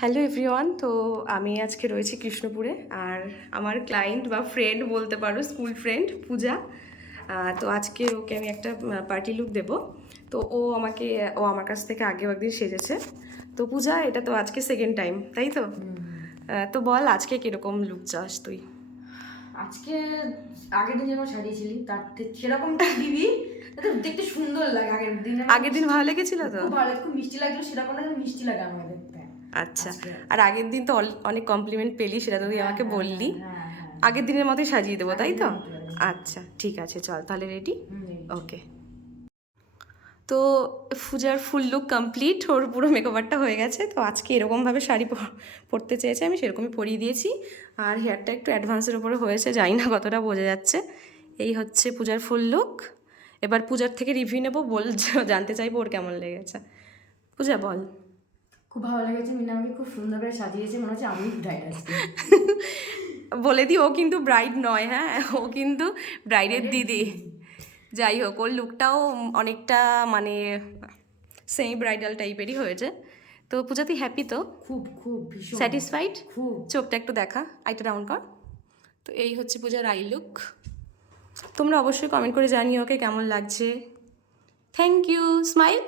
Hello everyone. তো আমি আজকে রয়েছি কৃষ্ণপুরে, আর আমার ক্লায়েন্ট বা ফ্রেন্ড বলতে পারো, স্কুল ফ্রেন্ড পূজা। তো আজকে ওকে আমি একটা পার্টি লুক দেবো। তো ও আমার কাছ থেকে আগেও একদিন সেজেছে। তো পূজা, এটা তো আজকে সেকেন্ড টাইম, তাই তো? তো বল, আজকে কিরকম লুক চাস তুই? আজকে আগের দিন যেমন সাজিয়েছিলি তার ঠিক সেরকম দিবি, যাতে দেখতে সুন্দর লাগে। আগের দিন ভালো লেগেছিল তো? খুব ভালো, খুব মিষ্টি লাগলো, সেরকম না মিষ্টি লাগে আমাকে দেখতে। আচ্ছা। আর আগের দিন তো অনেক কমপ্লিমেন্ট পেলি, সেটা তো তুই আমাকে বললি। আগের দিনের মতোই সাজিয়ে দেবো, তাই তো? আচ্ছা, ঠিক আছে, চল তাহলে রেডি। ওকে। তো পূজার ফুল লুক কমপ্লিট, ওর পুরো মেকওভারটা হয়ে গেছে। তো আজকে এরকমভাবে শাড়ি পরতে চেয়েছে, আমি সেরকমই পরিয়ে দিয়েছি। আর হেয়ারটা একটু অ্যাডভান্সের উপরে হয়েছে, জানি না কতটা বোঝা যাচ্ছে। এই হচ্ছে পূজার ফুল লুক। এবার পূজার থেকে রিভিউ নেবো, জানতে চাইবো ওর কেমন লেগেছে। পূজা বল। খুব ভালো লেগেছে, মিনা আমাকে খুব সুন্দর করে সাজিয়েছে, মনে হচ্ছে আমি ব্রাইড আজকে। বলে দিই, ও কিন্তু ব্রাইড নয়, হ্যাঁ, ও কিন্তু ব্রাইডের দিদি। যাই হোক, ওর লুকটাও অনেকটা মানে সেমি ব্রাইডাল টাইপেরই হয়েছে। তো পূজা, তুই হ্যাপি তো? খুব খুব ভীষণ স্যাটিসফাইড? খুব। চোখটা একটু দেখা, আইটা ডাউন কর। তো এই হচ্ছে পূজার আই লুক। তোমরা অবশ্যই কমেন্ট করে জানিও ওকে কেমন লাগছে। Thank you, smile.